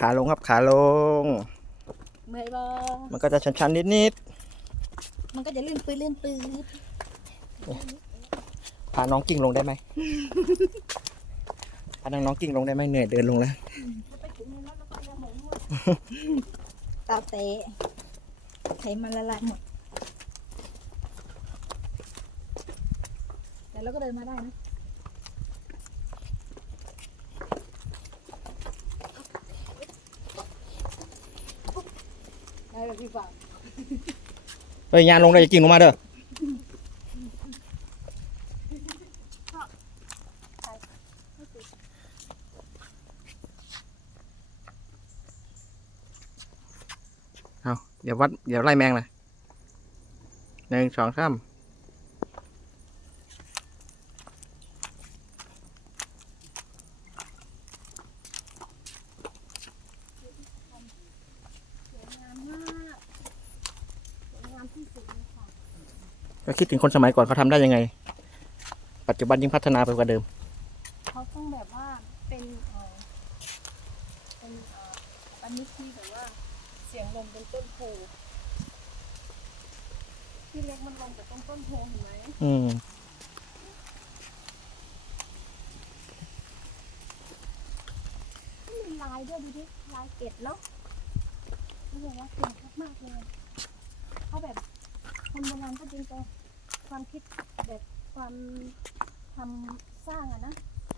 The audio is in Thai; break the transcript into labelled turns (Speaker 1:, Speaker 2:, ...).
Speaker 1: ขาลงครับขาลง
Speaker 2: เมื่อยบ่
Speaker 1: มันก็จะชันๆนิด
Speaker 2: มันก็จะลื่นปื้ดลื่นปื้ด
Speaker 1: ๆพาน้องกิ่งลงได้ไหม พาน้องๆกิ่งลงได้ไหมเหนื่อยเดินลงแล้ว
Speaker 2: ตาเตะไขมันละลายหมด แต่เราก็เดินมาได้นะได้แบบพี่ฟัง
Speaker 1: เฮ้ยยานลงเลยอย่ากิ่งลงมาเด้อเอาเดี๋ยววัด เดี๋ยวไล่แมงนะหนึ่งสองสาม
Speaker 2: งามมากสวยงามที่สุดเลยค่ะ
Speaker 1: ก็คิดถึงคนสมัยก่อนเขาทำได้ยังไง ปัจจุบันยิ่งพัฒนาไปกว่าเดิม
Speaker 2: เขาต้องแบบว่าเป็นเอ่อเป็นเอ่อปนิชที่แบบว่าเสียงลมเป็นต้นโพที่เล็กมันลงจากตรงต้นโพเห็นไหม
Speaker 1: อืม
Speaker 2: มีลายด้วยดูดิลายเกล็ดเนาะเขาบอกว่าเก่งมากๆเลยเขาแบบ คนโบราณก็จริงแต่ความคิดแบบความทำสร้างอะนะ